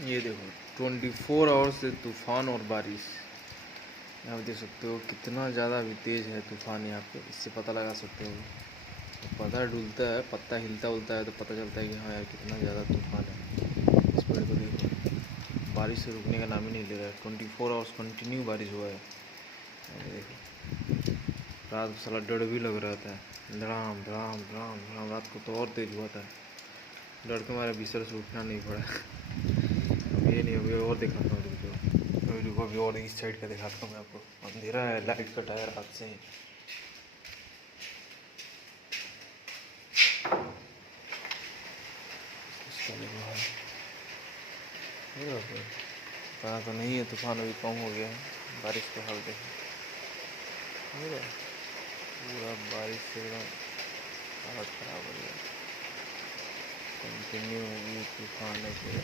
ये देखो 24 आवर्स से तूफान और बारिश। यहाँ पे देख सकते हो कितना ज़्यादा अभी तेज़ है तूफान। यहाँ पे इससे पता लगा सकते हो, पत्ता डुलता है, पत्ता हिलता उलता है तो पता चलता है कि हाँ यार कितना ज़्यादा तूफान है। इस पेड़ को देखो, बारिश से रुकने का नाम ही नहीं ले रहा है। 24 आवर्स कंटिन्यू बारिश हुआ है। देखो रात को साला डर भी लग रहा था, धड़ाम धड़ाम धड़ाम धड़ाम। रात को तो और तेज हुआ था, डर के मारे बिस्तर से उठना नहीं पड़ा। अब ये नहीं, अभी और दिखाता हूँ रुको, अभी रुको, अभी और इस साइड का दिखाता हूँ मैं आपको। अंधेरा है, लाइट कटा है रात से ही। पता तो नहीं है, तूफान अभी कम हो गया है। बारिश का हाल देखो, पूरा बारिश से एकदम हालत खराब हो गया। कंटिन्यू तूफान है पूरा।